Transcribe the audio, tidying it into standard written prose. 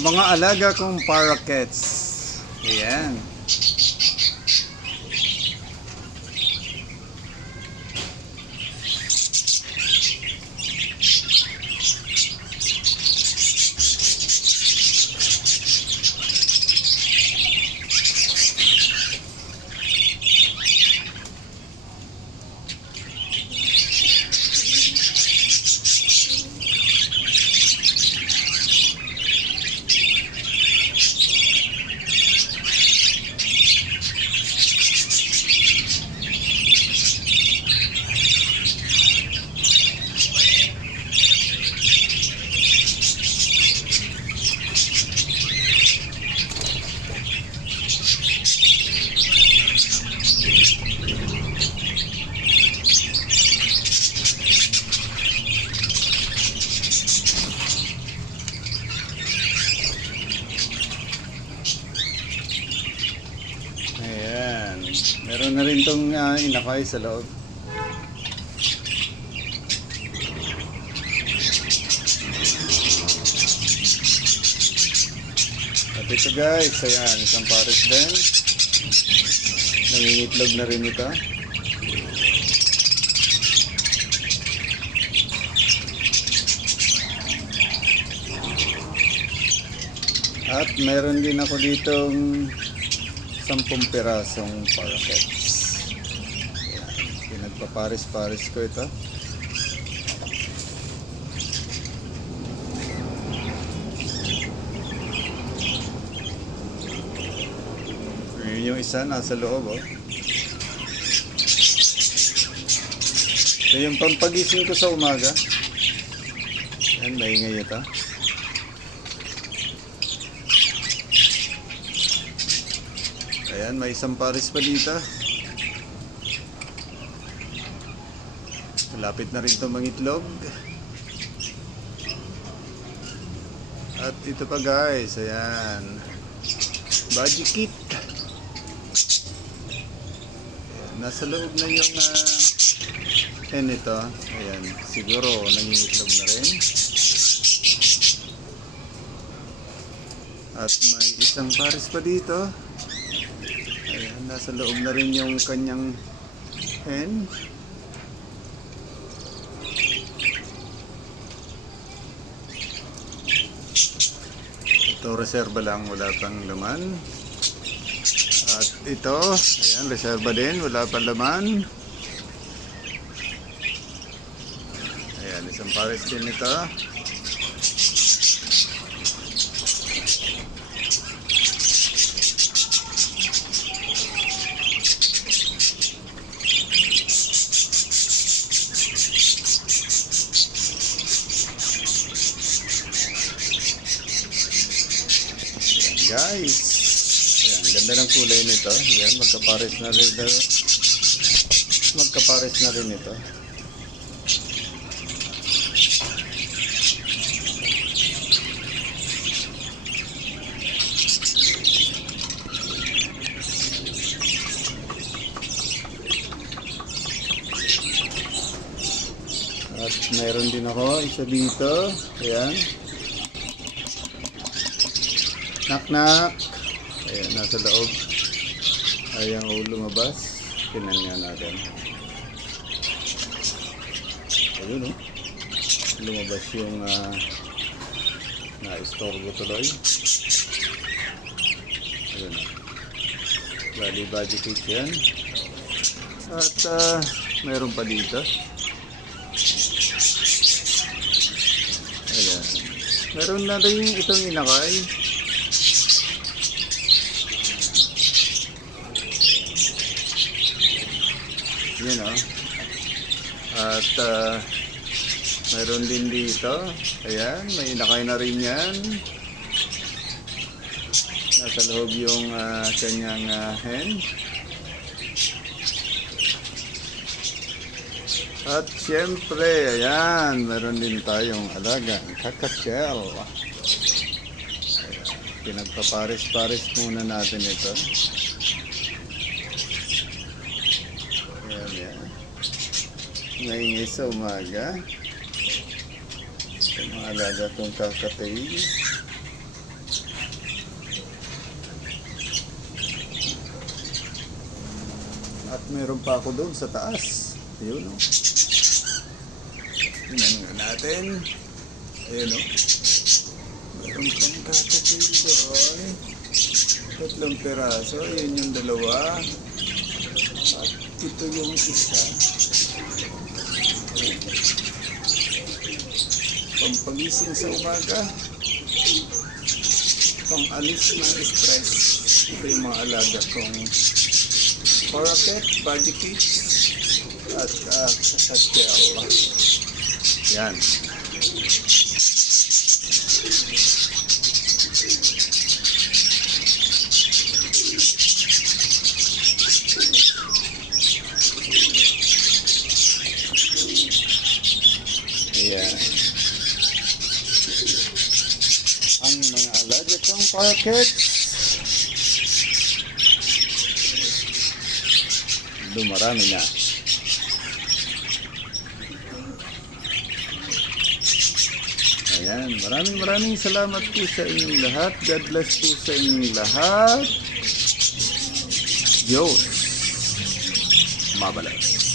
Mga alaga kong parakeets. Ayan. Ayan. Meron na rin tong inakay sa loob. At ito guys, ayan, isang pares din. Nangingitlog na rin ito. At meron din ako ditong 10 pirasong parakeets. Ayan, pinagpapares-pares ko ito. Yung isa nasa loob, oh. So yung pampagising ko sa umaga. Ayan, maingay ito. Ayan, may isang pares pa dito. Malapit na rin itong mangitlog. At ito pa guys, ayan, budgie kit. Ayan, nasa loob na yung hen ito. Ayan, siguro nangingitlog na rin. At may isang pares pa dito. Ayan, nasa loob na rin yung kanyang hen. Ito reserba lang, wala pang laman. At ito, ayan, reserba din, wala pang laman. Ayan, isang pares din ito. Guys, ayan, ganda ng kulay nito. Ayan, magkapares na rin ito. Magkapares na rin ito. At mayroon din ako isa dito. Ayan. Knock knock. Ayan, nasa loob. Ayaw lumabas. Tingnan nga natin. Ayun, oh. Lumabas yung na-store ko tuloy. Ayun, oh. Bali budgie kit yan. At mayroon pa dito. Ayan. Meron na rin itong inakay. Yan, oh. At mayroon din dito. Ayan, may inakay na rin yan. Nasa loob yung kanyang hen. At syempre, ayan, meron din tayong alagang kakasyel. Ayan, pinagpapares-pares muna natin ito. Ngayon sa umaga. Sa mga alaga kong kakatay. meron pa ako doon sa taas. Ayun o. Tingnan nga natin. Ayun o. Meron pang kakapil doon. 3 peraso. Ayun yung 2. At ito yung isa. Pampagising sa umaga. Pang-alis ng stress. Ito yung mga alaga kong parakeet, parakeets, at kakatiel. Yan. Ayan. Ang mga alaga kong parakeets dumarami na. Ayan, maraming salamat po sa inyong lahat. God bless po sa inyong lahat. Diyos mabalas.